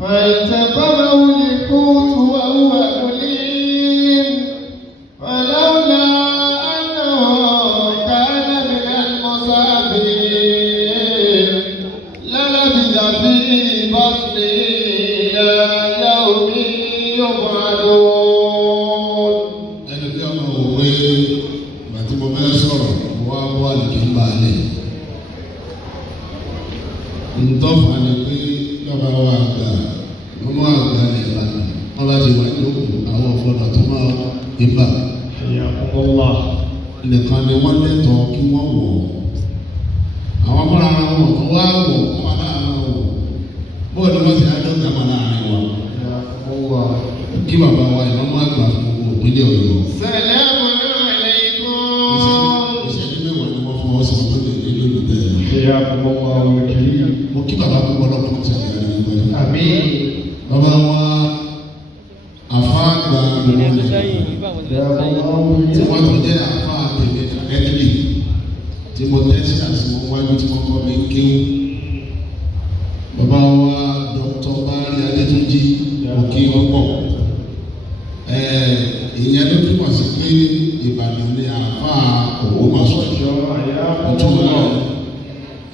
فالتقمه الحوت وهو مليم فلولا أنه كان من المسبحين للبث في بطنه إلى يوم يبعثون. ẹni tí ọmọ òwe àti mo fẹ́ sọ̀rọ̀ wá wà lókè ń bá a lè. ntọ́fà ni pé lọ́ba wa gbà wọ́n máa gbà lè bá mi wọ́n bá ti wà lóko àwọn ọ̀fọ̀dà tó máa ibà. nìkan ni wọ́n lẹ́tọ̀ọ́ kí wọ́n wọ̀ ọ́. àwọn fúnra wọn tó wá wọ̀ wọ́n máa náà wọ̀ bóòlù wọ́n sì á dọ́gba máa láàrin wa. kí bàbá wa ìlú máa gbà fún gbogbo ìpínlẹ̀ Ọ̀yọ́. Salamu alaykum. ìṣẹ́jú mẹ́wàá ni wọ́n fún ọ sọ pé lè ní lórí bẹ́ẹ̀. mo kí bàbá púpọ̀ lọ́kùnrin tí a ti rí nígbà yìí. Àmín. bàbá wa àfáàgbà gbogbo ilẹ̀ tí wọ́n tó jẹ́ àfáà tèmi ẹ̀ẹ́dì tí mo tẹ́sí àti wọn wájú tí wọ́n kọ́ mi kéwù. bàbá wa Dr. Bari Adétúnjì òkè ọ̀pọ̀ ìyẹn ló túmọ̀ sí pé Ìbàdàn ni àfáà Ògbómọ̀ṣọ́ ìtumọ̀ náà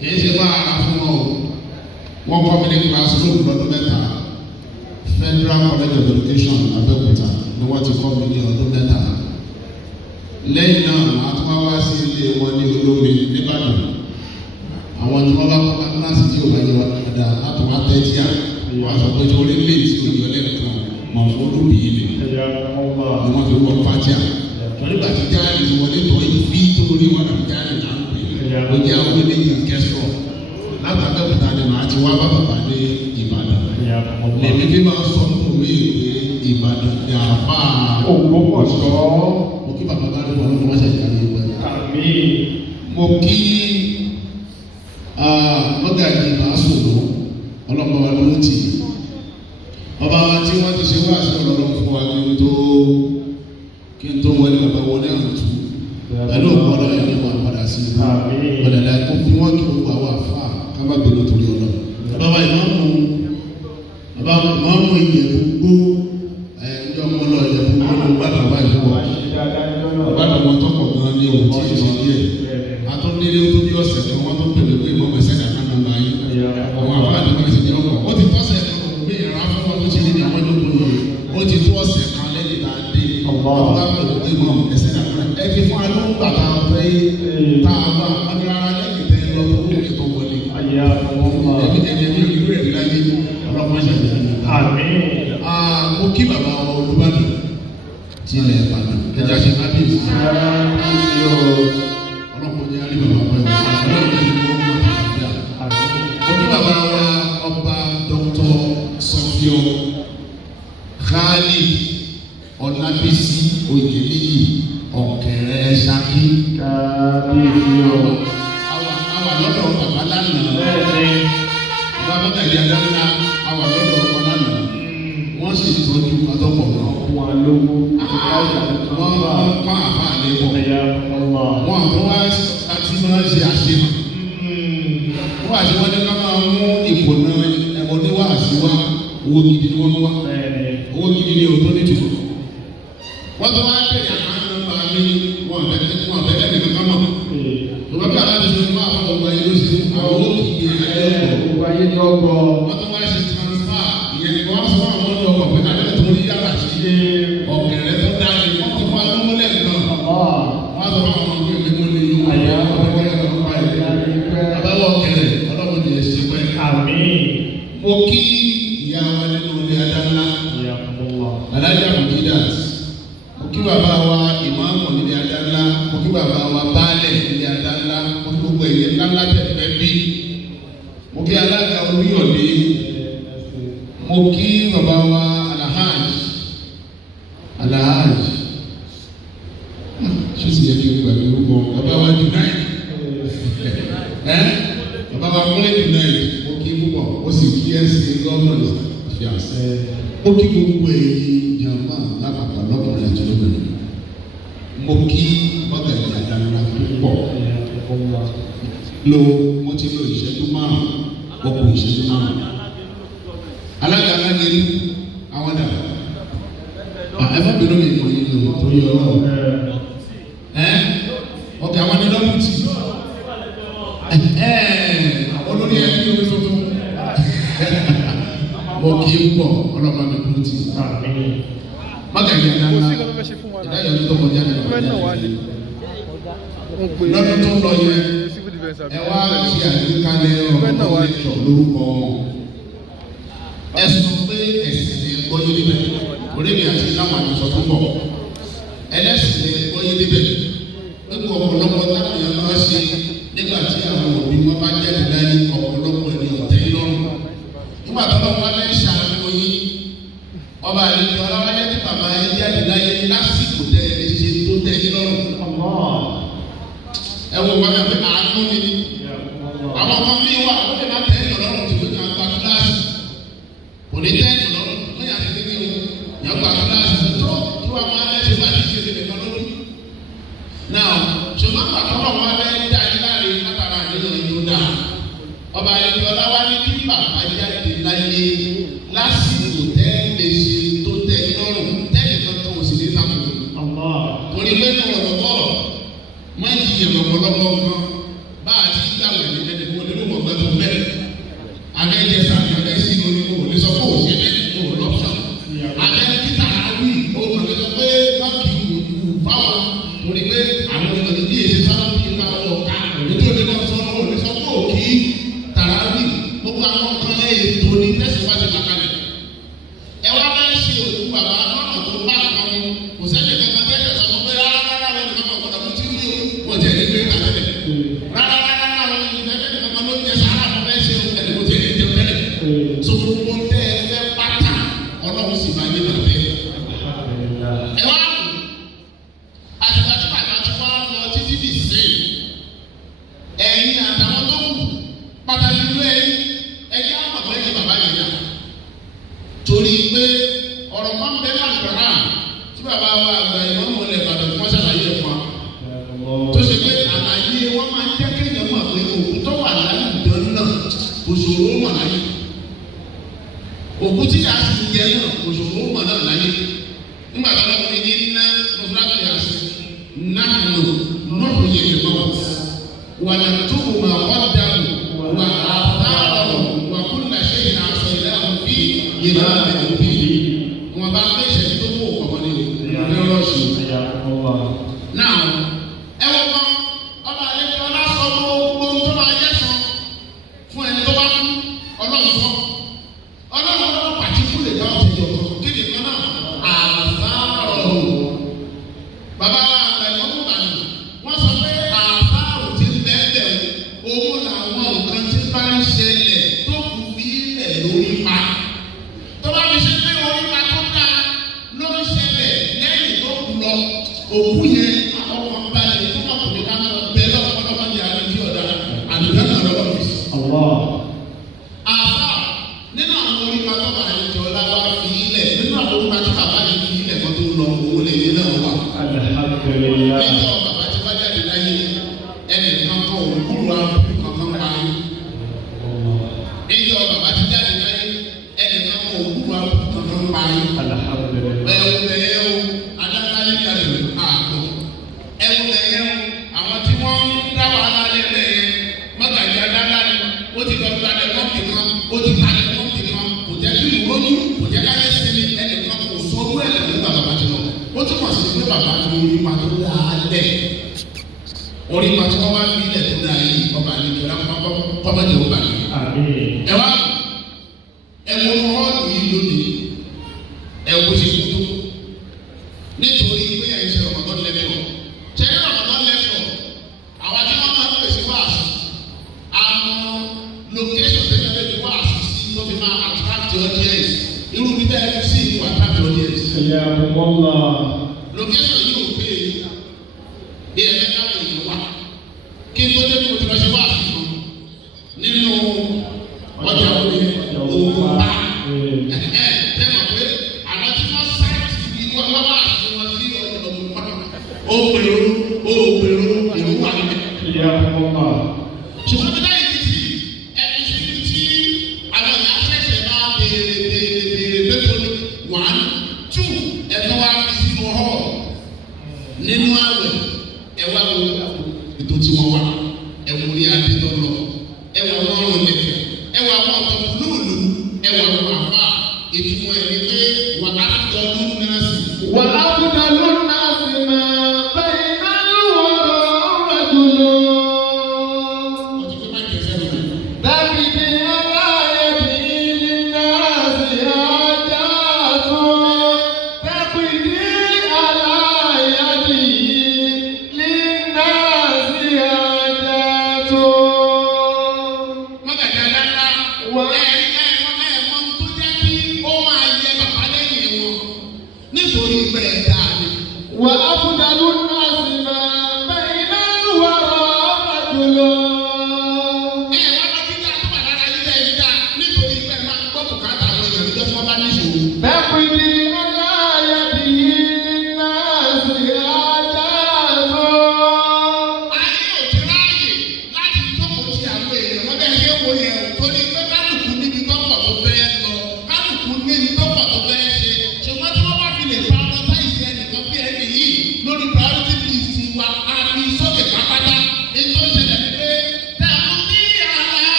kì í ṣe máa ra fún wọn o. wọ́n kọ́ mi ní classroom lọ́dún mẹ́ta Federal College of Education Abẹ́òkúta ni wọ́n ti kọ́ mi ní ọdún mẹ́ta. lẹ́yìn náà wọ́n á tún wá sí ilé wọn ní Olómi nìbàdàn. àwọn tí wọ́n bá kọ́ kíláàsì tí ò bá yẹ wọn dáadáa láti wá tẹ́tí à wọ́n á sọ pé orí lè tí o yọ lẹ́ẹ̀kan mọ̀ fọ́dún bìí ni wọ́n fi wọ́n fàtíà. nígbà tí jáde ti wọlé tọ́ ìfí torí wọn àti jáde náà ń pè é ó jẹ́ àwọn eléyìí kẹsọ̀ látàbẹ́òkúta ni màá ti wá bá bàbá ní Ìbàdàn. lèmi fi máa sọ fún mi pé Ìbàdàn ni àbá Ògbómọ̀ṣọ́. mo kí bàbá bá dúpọ̀ lọ́wọ́ wọ́n ṣẹ̀dá ní ìgbà. Àmín. mo kí mọ́gàjì ìbásòrò ọlọ́pàá wa ló ti bàbá wa tí wọ́n ti ṣe wá sí ọlọ́run fún wa kí n tó wọlé bàbá wọlé àǹtú pẹ̀lú ọ̀pọ̀lọ́ ẹni wà padà sí i ọ̀dàdà kó fún wọn kí gbogbo àwọn àfa ká má bèrè torí ọ̀nà. bàbá ìmáàmù ìyẹn gbogbo ẹ̀yọ́ ọmọlọ ìyẹn gbogbo ló bá bàbá ìfowó bàbá ìfowó tọkọ̀ gan ní ohun tí ì ṣe díẹ̀ atúndínlé tó bí ọ̀sẹ̀ kan wọ́n tó pèlè pé ìmọ̀ mẹ́sẹ̀ kàkà náà bá yín àwọn àfa àdúgbò ẹ̀sìn ní ọkọ̀ ó ti tọ́sẹ̀ kan bí ìrà fún wọn tó ti ní àwọn ọdún tó yẹ ó ti tó ọ̀sẹ̀ kan lẹ́yìn tá a dé ọba pẹ̀lú pé ìmọ̀ ẹ̀sẹ̀ kàkà ẹ ti fún alóhùn bàtà ọ̀fẹ́ tá a bá wọn rárá lẹ́yìn tẹ́ lọ tó kó lè tó wọlé ẹ̀mí ẹ̀mí ìlú ẹ̀mí láyé ọlọ́pàá ṣàjẹ́ mo kí bàbá Olúbàdàn tí ilẹ̀ Ìbàdàn ẹja ṣe kábíyèsí ọlọ́pàá ní alẹ́ bàbá pẹ̀lú mo kí bàbá wa ọba Dr. Sofio Khali Ọlábísí Oyèníyì Ọ̀kẹ́rẹ́ Ṣakí Kábíyèsí o. àwa lọ́dọ̀ bàbá lánàá bàbá bàtà ìyá dáná àwa lọ́dọ̀ ọkọ lánàá wọ́n sì tọ́jú ọtọ́pọ̀ náà. Wọ́n lówó. wọ́n pa àbá àlẹ́ bọ̀. wọ́n àtọ́ wá àti máa ṣe àṣehàn. wọ́n àti wọ́n ní ká máa mú ipò náà ẹ̀kọ́ níwá àṣìwá owó gidi ni wọ́n mú wá. owó gidi ni òótọ́ ní tìfọ̀. wọ́n tó wá bẹ̀rẹ̀ àkáńtì nọ́mbà mi wọ́n bẹ̀rẹ̀ nìkan ká mọ̀. tòwọ́ bí aláàbí sọ fún àwọn ọgbà yìí ló ṣe àwọn owó kìí ayé ní ọgbọ. wọ́n tó wá ṣe transfer ìyẹn ni wọ́n sọ àwọn ọmọdé ọkọ̀ pé kálẹ̀ tó ní yàrá sí ọ̀kẹ́rẹ́ tó dáa ní wọ́n ti fún alówó lẹ́ẹ̀kan. wọ́n sọ àwọn ọmọdé mi mo lè yọ àyà ọ̀kẹ́rẹ́ ọ̀pá ẹ̀ àbáwọ̀ ọ̀kẹ́rẹ́ ọlọ́mọdé ẹ̀ ṣe pẹ́. mo kí ìyá wa nínú ilé adáńlá alájà Mujidat mo kí bàbá wa ìmáàmù nílé adáńlá mo kí bàbá wa baálẹ̀ nílé adáńlá mo kí gbogbo ẹ̀yẹ ńláńlá tẹ̀ bí mo kí alága Olúyọ̀lé mo kí bàbá wa alahaj ṣé sì yẹ kí n gbàgbé orúkọ bàbá wa Junaid bàbá wa Kúnlé Junaid mo kí púpọ̀ ó sì kí ẹ sí gọ́ọ̀nà ìfìyàsẹ́ Ó kí gbogbo èyí jàmbá lápapọ̀ lọ́kùnrin àti lóbìnrin. Mo kí bọ́gà ìdàgbàsókè púpọ̀. Mo ti lo ìṣẹ́jú márùn-ún, ó kù ìṣẹ́jú márùn-ún. Alága alágẹ̀lú àwọn dà. Ẹ má bínú mi ìmọ̀ yìí lò tó yọ ọ́. Ọkẹ́ àwọn ẹni lọ́dún tì. Olórí ẹbí omi tuntun. Mo kì í pọ̀ ọlọ́mọ mi kúrò tì. Mágàjì àdáńlá ìdájọ́ ní tó kọjá ní ọ̀gá. Lọ́dún tó lọ yẹ ẹ wá sí àgbékalẹ̀ ọ̀rọ̀ lẹ́kọ̀ọ́ lórúkọ wọn. Ẹ sọ pé ẹ̀sìn lè gbọ́yé níbẹ̀. Orílẹ̀ àti láwọn àjọsọ tó bọ̀. Ẹlẹ́sìn lè gbọ́yé níbẹ̀. Nígbà ọ̀pọ̀lọpọ̀ táwọn èèyàn máa ṣe nígbà tí àwọn òbí wọn bá jẹ́ ìdáyé ọ̀pọ̀lọpọ̀ ènìyàn tẹ́lẹ̀ lọ́rùn. Nígbà tó lọ́wọ́ wá fẹ́ ṣàánú yín, ọba àlejò ọlọ́wọ́lẹ́ tí bàbá yẹn jẹ́ ìdáyé lásìkò tẹ ẹ̀ṣẹ̀ tó tẹ́lẹ̀ lọ́rùn. Ẹ wo wọn fẹ́ àánú ni. Àwọn kan mí wà ó lè má tẹ́lẹ̀ lọ́rùn tó fi kàn gba kíláàsì. Kò ní tẹ́lẹ̀ lọ́rùn tó yà sí kékeré o. Yàn gba kíláàsì tó kí wọ́n máa lẹ́sẹ̀ bá ti ṣe ìdènà lórí. Náà ṣùgbọ́n pàtàkì wọn fẹ́ dá yín láre látara àdéhùn yìí ó dà. Ọba àlejò ọlọ́wọ́ ní kí bàbá jáde láyé lásìkò tẹ́lẹ̀ ṣe tó tẹ́lẹ̀ lọ́rùn tẹ́lẹ̀ kankan ò sì ní sábà. Torí pé ní ọ̀rọ̀ bọ́ọ̀ má jiyàn lọ́pọ̀lọpọ̀ nǹkan bá a ti gbàgbé ẹni kò nínú ọgbà tó bẹ̀rẹ̀. Abẹ́jẹ sàmì abẹ́sí lórí kò ní sọ fún òṣèlú kò lọ́pṣọ̀n. Abẹ́ kíta àwí o kàn lè sọ pé báńkì kò fáwọn torí pé àwọn ènìyàn ní èsì sábà fi máa wọ̀ ká nítorí náà sọ ọ́ ní sọ fún òkì tàràbì gbogbo àwọn kan ètò ní tẹ̀síwájú lákàlẹ̀. Ẹ wá bá ṣe òkú bàbá lọ́nà tó bá àwọn kò sẹ́ni kankan tẹ́lẹ̀ sọ pé rárá wọn nìkan kan kọ̀ọ̀kan tí wọ́n jẹ́ ẹgbẹ́ àtẹ̀lẹ̀. Rárá wọn ìfẹ́ kankan ló ń jẹ sàárà fún bẹ́ẹ̀ ṣe ẹni kò tẹ̀lé jẹun tẹ́lẹ̀. So gbogbo tẹ́ ẹ fẹ́ pátá ọlọ́run sì máa yé bàbá ẹ. Ẹ wá àtìgbà tí bàbá ti wá lọ títí dì sẹ́yìn. Ẹ̀yin àtàwọn tó kù pàtàkì ló ẹ̀yin àmọ̀tọ́ ẹ̀yin bàbá yẹn yá. Torí pé ọ̀rọ̀ máa ń bẹ láti rà á tí bàbá wa àgbà ìwọ́n mọ̀ lẹ̀ bàbá tí wọ́n ṣàlàyé ẹ̀ fún wa. Tó ṣe pé àlàyé wọn máa ń jẹ́ kéèyàn mọ̀ pé òkú tó wà láyé ìdán náà kò ṣòro mọ̀ láyé. Òkú tí a sì jẹ náà kò ṣòro mọ̀ náà láyé. Nígbà tó lọ́wọ́ ní iná lọ́fúráfì àṣẹ náà lò lọ́rùn yẹn lè mọ̀ wà látúbù máa wọ́n dànù wà àtàrọ̀ wà kúnlẹ̀ ṣe ìhàṣọ ìlànà bí ìlànà òbí. Wọ́n bá fẹ́ṣẹ̀ tó mú ọ̀pọ̀ ní rọ́ọ̀ṣì. Náà ẹ wọ́n kan ọba àlejò ọlásọ gbogbo tó máa yẹ sọ fún ẹni tó bá kú ọlọ́run sọ. Ọlọ́run lọ́wọ́ pàtíkù lè dá ọ̀sẹ̀ yọ̀ kí ni kan náà àtàrọ̀. Bàbá wa àgbà ìwọ́n mú bàánù wọ́n sọ pé àtàrọ̀ ti bẹ́ẹ̀ owó làwọn nǹkan tí bá ń ṣẹlẹ̀ tó kù bí ilẹ̀ lórí pa. Tó bá fi ṣe pé orí pa tó dáa ló ń ṣẹlẹ̀ lẹ́yìn tó kù lọ òkú yẹn àwọn kan balẹ̀ tó máa kò ní ká máa bẹ lọ́wọ́ ọlọ́mọ ní àlejò ọ̀dà àdúgbò náà lọ́wọ́ fi sọ. Àbá nínú àwọn orí pa tó bá àlejò ọ̀la wá fi ilẹ̀ nínú àwọn orí pa tó bàbá yìí fi ilẹ̀ kan tó lọ owó lè yé náà wà. Nígbà bàbá ti bá jáde láyé ẹnì kan kan òkúrú àbúrú kankan pa yín. Nígbà bàbá ti jáde láyé ẹnì kan kan òkúrú àbúrú kankan pa yín. Bẹ́ẹ̀ o adágbálẹ̀ kalẹ̀ àgbọ̀. Ẹ̀wù lẹ́yìn o àwọn tí wọ́n ń dá wàhálà lẹ́lẹ̀ yẹn mọ́gàjì adágbá ni ó ti lọ gbalẹ̀ mọ́kì kan ó ti kalẹ̀ mọ́kì kan kò jẹ́ kí ìlú lóyún kò jẹ́ ká yẹ sinmi ẹnìkan kò sọ owó ẹ̀lẹ́ nígbà bàbá ti lọ. Ó túmọ̀ sí pé bàbá ti orí ma tó dáa lẹ̀. Orí ma tí wọ́n wá fi ilẹ̀ tó dáa yìí ọba àlejò lápapọ̀ kọ́mọ́dé ó bà ní. Ẹ wá ẹ̀wọ̀n ọ̀ọ́dù yìí lónìí ẹ̀wọ̀n ti kú tó nítorí pé ẹ̀ ń ṣe Ramadan lẹ́fọ̀. Ṣé ní Ramadan lẹ́fọ̀ àwọn tí wọ́n máa ń pèsè wáàsí àwọn location tẹ́lẹ̀ lè fi wáàsí sí tó fi máa attract audience irú bí bẹ́ẹ̀ sí ìlú attract audience. Location yìí ò pé bí ẹ̀ fẹ́ káwọn èèyàn wá kí n tó dé kó o ti lọ ṣe wáàsí kan nínú ọjà òní òkú bá tẹ́ mọ̀ pé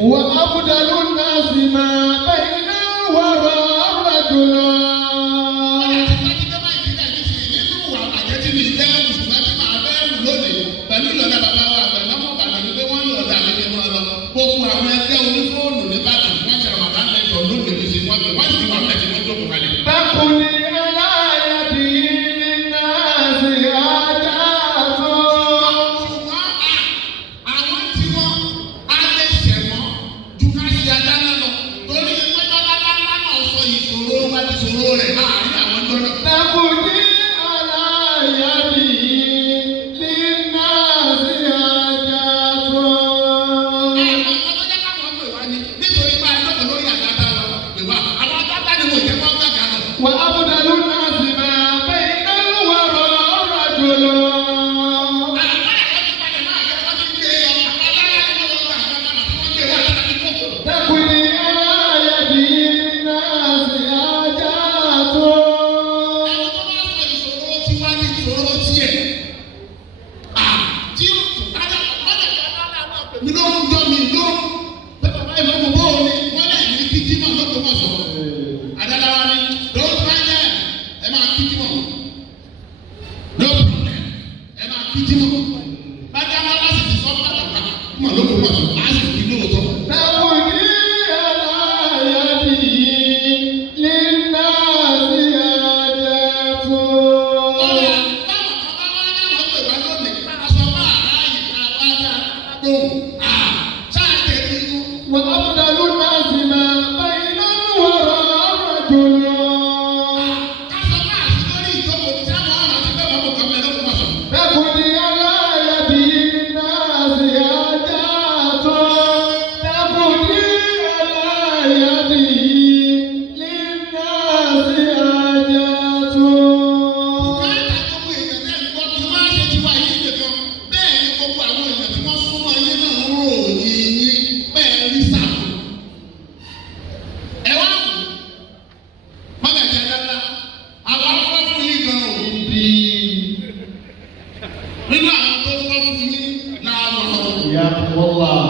وأفضل الناس ما بين الورى رجل. Gbogbo àwọn ẹgbẹ́ onífóònù ní Ìbàdàn wọ́n ṣe Ramadan lẹ́tọ̀ lónìí ní sinmi wọ́n sì ti wà mẹ́tì wọ́n jókòó kalẹ̀. Bákùnì aláyàbí nínú àṣì àjàtọ̀. Ṣùgbọ́n àwọn tí wọ́n á lè ṣẹ̀wọ̀n ju ká ṣe adáná lọ torí pé bábábá náà sọ ìṣòro wá ti ṣòro rẹ̀ láàárín àwọn jọ́nà. Bákùnì aláyàbí nínú àṣì àjàtọ̀. وأفضل الناس ما بين الورى رجل. تكوي على يدي الناس حاجاته. وأفضل الناس ما بين الورى رجل. تكوي على يدي الناس حاجاته. تكوي على يدي للناس حاجاته. حياكم الله.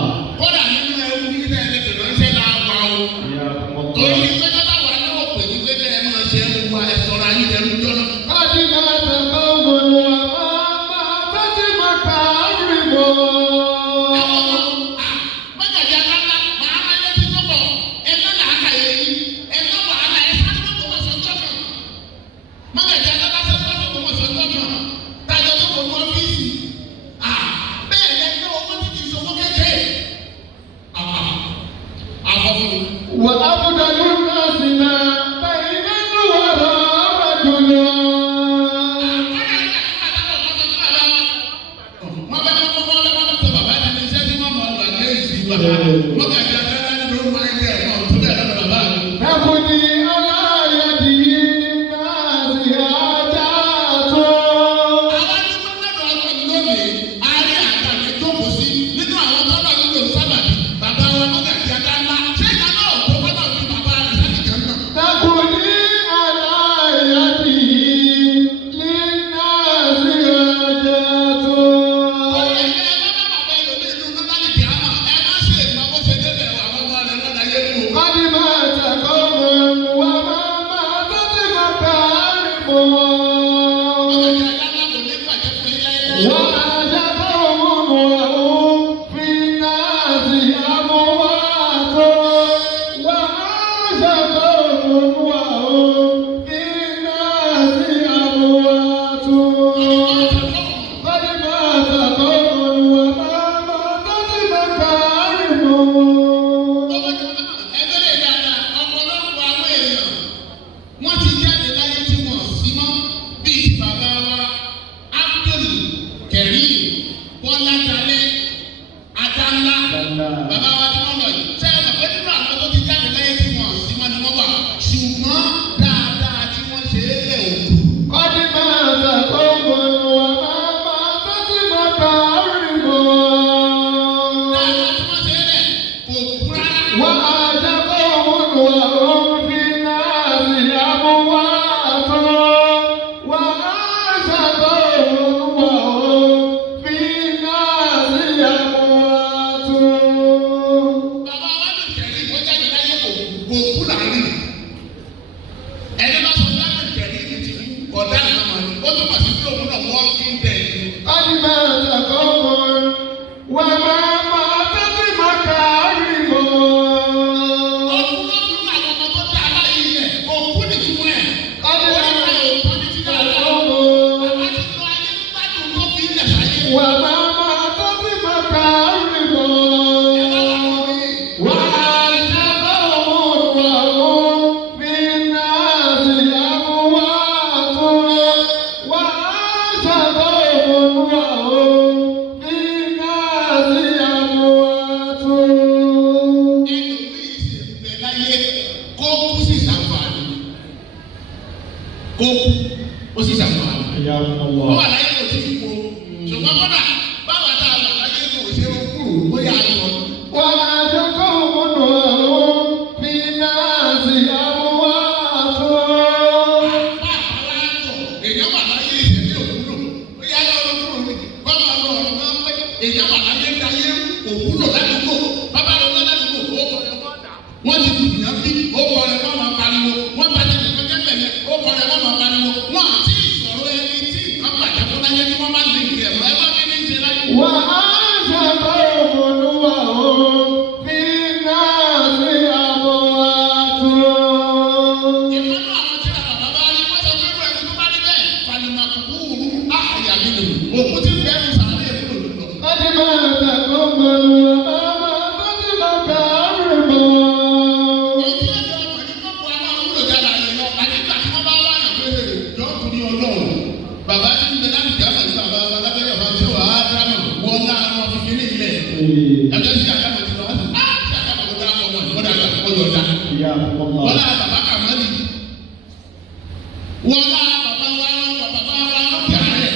وأفضل الناس ما بين الورى رجل. تكوي على يدي الناس حاجاته. wọ́n ti dùnyàn bí ó kọ́ rẹ̀ wọ́n máa pariwo wọ́n bá tẹ̀lé kọjá tẹ̀lé ó kọ́ rẹ̀ wọ́n máa pariwo wọ́n àti ìṣòro ẹni tí nǹkan bàjẹ́ fún láyé tí wọ́n bá lè gbé ẹ̀rọ ẹ bá mi ní ṣe láyé. wà á ṣàkóso olúwa o fi náà sí àbọ̀ àtúrò. ìfọ́nù àwọn tí a bàbá bá rí wọ́n sọ pé ẹni tó bá rí bẹ́ẹ̀ fanimá kúkúrú àyà mi nù òkú tí bẹ́ẹ̀ ń sàárè èkó lòdùnà. láti máa tàkó pẹ̀lú ọmọ tó ti máa kà á rìn bọ̀. Bàbá tí ń bẹ láti jà pẹ̀lú bàbá alábẹ́rẹ́ ọ̀fà tí wàá dáná wọ́n náà wọ́n fi fi ní ilẹ̀. Ẹjọ́ tí àkàmọ̀ ti lọ wá sí tí àkàmọ̀ tó dáná ọmọ ìwọ́n dàgbà ọjọ́ dá. Wọ́n náà bàbá Kàmọ́lì. Wọ́n náà bàbá wa lókè àárẹ̀.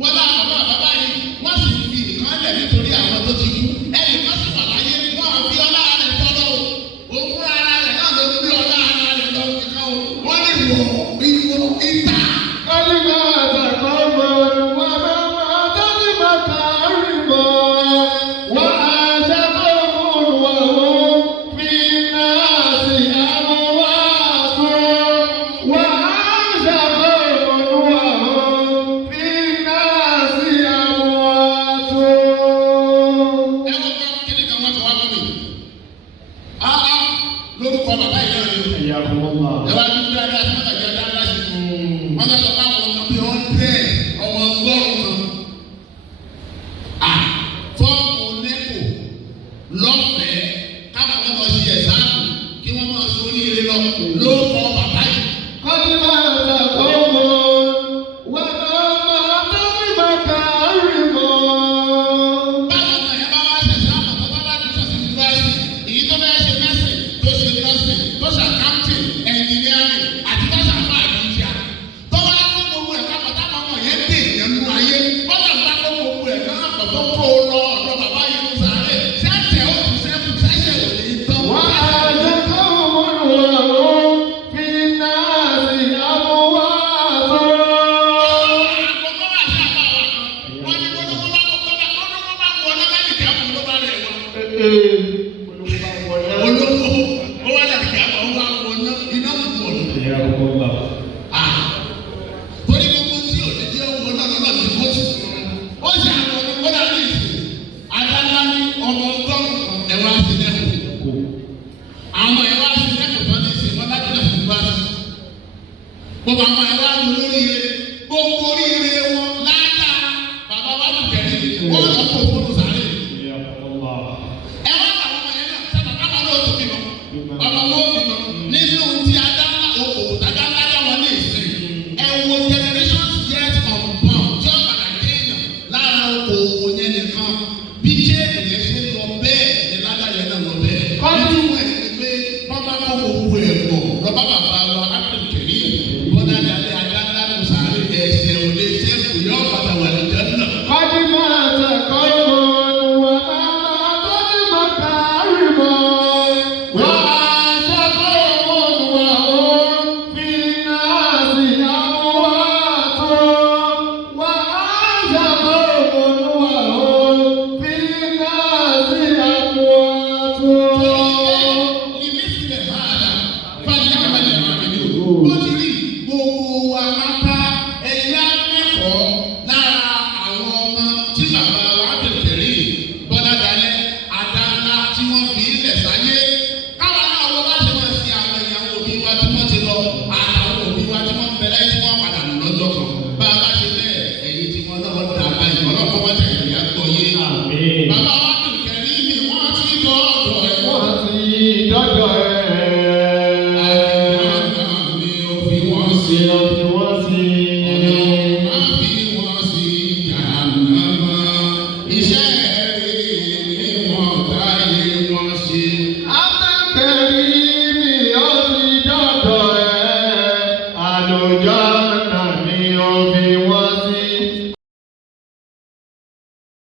Wọ́n náà bàbá yìí wọ́n sì fi nǹkan lẹ̀ nítorí àwọn tó ti kú. Ẹnì kan sì wà láyé wọ́n á fi ọlá rẹ̀ tọ́lọ́ o. Òun fúnra rẹ̀ náà ló fi ọlá rẹ̀ lọ kíkọ́ o. Wọ́n ní ìwọ ìta. Lórúkọ bàbá yìí náà ni ẹ wá dúdú dáadáa tí wọ́n tàbí ọjà ńlá sí i. Wọ́n sọ pé àwọn ọmọ bíi ọ̀ndẹ̀ ọmọ ọgọ́rùn-ún kan. Fọ́ọ̀mù nẹ́kò lọ́fẹ̀ẹ́ káwọn ọmọ ṣe ẹ̀sáàmù kí wọ́n máa sọ oríire lọ lórúkọ bàbá yìí. kọ́ni máa tàkó mọ́ wà á tó fi máa kà á rìn bọ̀. Báwo ni ẹ bá wá ṣe ẹ̀sáàmù tó bá láti sọ̀tì yunifásitì èyí tó bẹ́ẹ̀ ṣe mẹ́sìn tó ṣe nọ́ọ̀sìn tó ṣe accounting engineering àti tó ṣe àfáà àdúgbò tó bá kó gbogbo ẹ̀ kápọ̀ táwọn ọmọ yẹn dé ìyẹn nínú ayé wọ́n lọ bá kó gbogbo ẹ̀ náà pọ̀ tó kó o lọ ọ̀dọ̀ bàbá yìí ń sáré ṣẹ́ẹ̀tẹ̀ ó ti ṣẹ́kù ṣẹ́ṣẹ̀ ò lè tán. wà á ṣàkóso olúwa o fi náà sí àbọ̀ àtúrò. Àkọ́kọ́ wà sí àbá wa kan wọ́n ní kó ló bá wọ lọ́gàdì kí á fún ló bá rẹ̀ wá. Olówó ó wá láti kí á fún wa wọ iná púpọ̀ lọ. Torí gbogbo tí ò lè jẹ́ owó náà lọ́nà tí kò tù. Ó ṣe àwọn ọmọ kọ́dà ní ìsìn. Adáná ní ọmọ ọgọ́rùn-ún ẹ̀wá sí lẹ́kọ̀ọ́. Àwọn ẹ̀wá sí lẹ́kọ̀ọ́ tó ní ìsìn wọn láti láti bá sí. Gbogbo àwọn ẹ̀wá ń lórí rẹ̀. Gbogbo